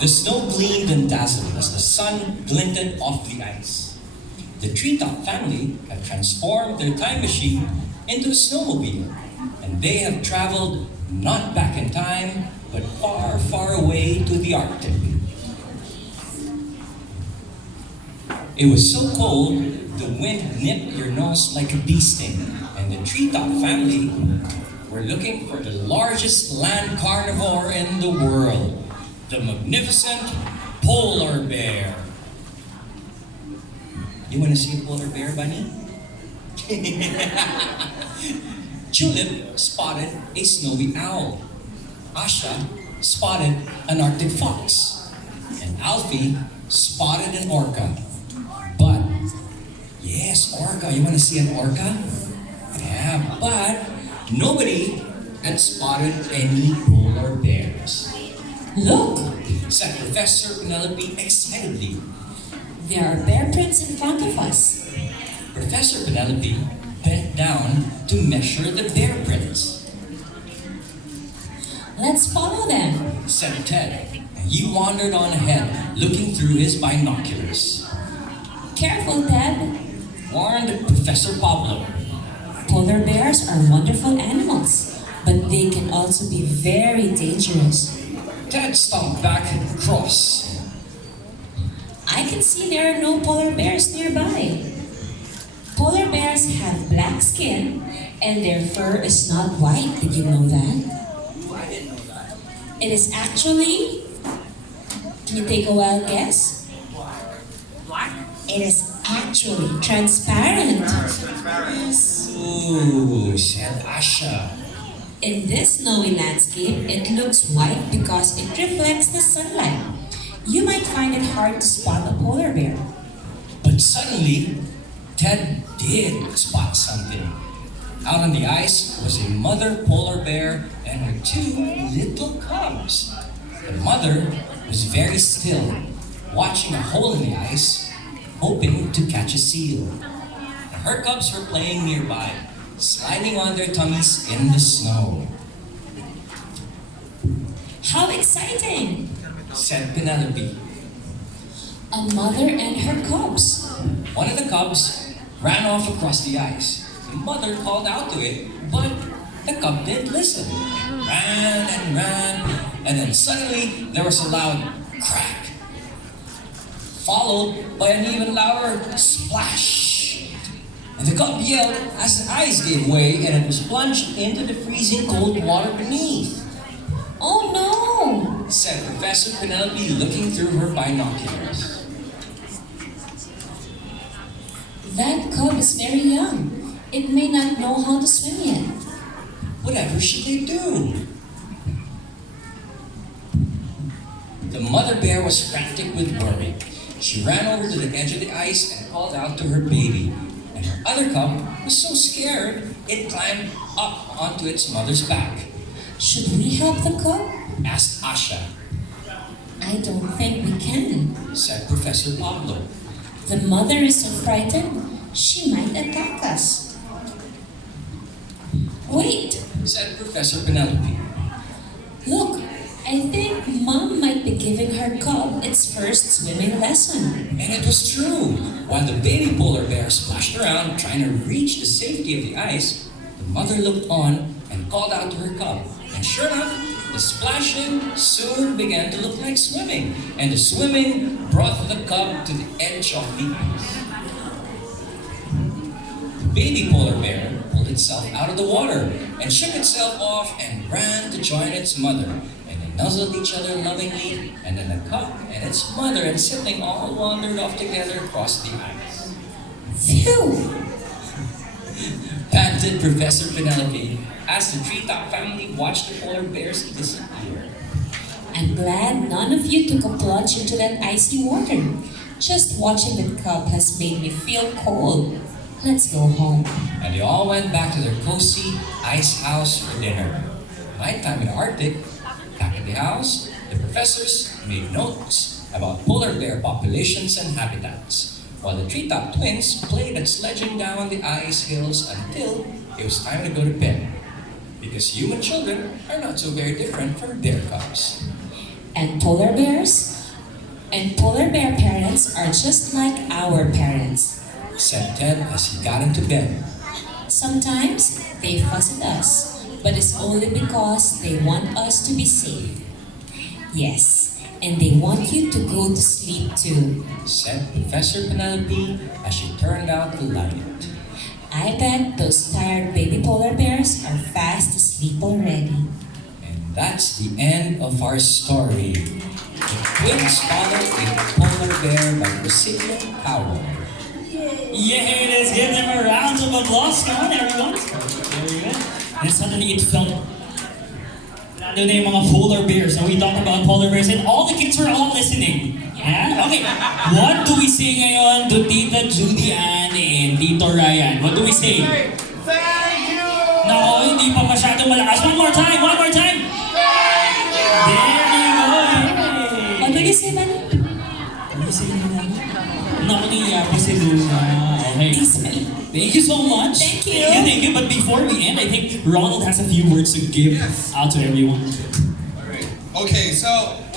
The snow gleamed and dazzled as the sun glinted off the ice. The treetop family had transformed their time machine into a snowmobile, and they have traveled not back in time, but far, far away to the Arctic. It was so cold, the wind nipped your nose like a bee sting, and the treetop family were looking for the largest land carnivore in the world, the magnificent polar bear. You want to see a polar bear, Bunny? Julep spotted a snowy owl. Asha spotted an Arctic fox. And Alfie spotted an orca. But, yes, orca. You want to see an orca? Yeah, but nobody had spotted any polar bears. Look, Said Professor Penelope excitedly. there are bear prints in front of us. Professor Penelope bent down to measure the bear prints. Let's follow them. Said Ted. And he wandered on ahead, looking through his binoculars. Careful, Ted. Warned Professor Pablo. Polar bears are wonderful animals, but they can also be very dangerous. Ted stomped back cross. I can see there are no polar bears nearby. Polar bears have black skin and their fur is not white. Did you know that? I didn't know that. It is actually, can you take a wild guess? Black? It is actually transparent. Transparent. Ooh, said Asha. In this snowy landscape, it looks white because it reflects the sunlight. You might find it hard to spot a polar bear. But suddenly, Ted did spot something. Out on the ice was a mother polar bear and her two little cubs. The mother was very still, watching a hole in the ice, hoping to catch a seal. Her cubs were playing nearby, sliding on their tummies in the snow. How exciting! Said Penelope. A mother and her cubs. One of the cubs ran off across the ice. The mother called out to it, but the cub didn't listen. It ran, and then suddenly there was a loud crack, followed by an even louder splash. And the cub yelled as the ice gave way and it was plunged into the freezing cold water beneath. Oh no! Said Professor Penelope, looking through her binoculars. That cub is very young. It may not know how to swim yet. Whatever should they do? The mother bear was frantic with worry. She ran over to the edge of the ice and called out to her baby. And her other cub was so scared, it climbed up onto its mother's back. Should we help the cub? Asked Asha. I don't think we can. Said Professor Pablo. The mother is so frightened, she might attack us. Wait, Said Professor Penelope. look, I think Mom might be giving her cub its first swimming lesson. And it was true. While the baby polar bear splashed around trying to reach the safety of the ice, the mother looked on and called out to her cub. And sure enough, the splashing soon began to look like swimming, and the swimming brought the cub to the edge of the ice. The baby polar bear pulled itself out of the water and shook itself off and ran to join its mother. And they nuzzled each other lovingly, and then the cub and its mother and sibling all wandered off together across the ice. Phew! Panted Professor Penelope as the treetop family watched the polar bears disappear. I'm glad none of you took a plunge into that icy water. Just watching the cub has made me feel cold. Let's go home. And they all went back to their cozy ice house for dinner. Nighttime in the Arctic, back at the house, the professors made notes about polar bear populations and habitats, while the treetop twins played at sledging down the ice hills until it was time to go to bed. Because human children are not so very different from bear cubs. And polar bears? And polar bear parents are just like our parents. said Ted as he got into bed. Sometimes they fuss at us, but it's only because they want us to be safe. Yes, and they want you to go to sleep too. Said Professor Penelope as she turned out the light. I bet those tired baby polar bears are fast asleep already. And that's the end of our story. The Twins Follow a Polar Bear by Priscilla Powell. Yay! Let's give them a round of applause. Come on, everyone. Very good. And suddenly it felt... Lalo na yung mga polar bears. And we talked about polar bears and all the kids were all listening. Yeah? Okay. What do we say ngayon to Tita Judy Anne and Tito Ryan? What do we say? Thank you! No, hindi pa masyadong malakas. One more time! One more time! There you go! What will you say, man? Ano say nila? Naku, niya po si Luna. Okay. Thank you so much. Thank you. Thank you. But before we end, I think Ronald has a few words to give Yes. out to everyone. All right. Okay, so what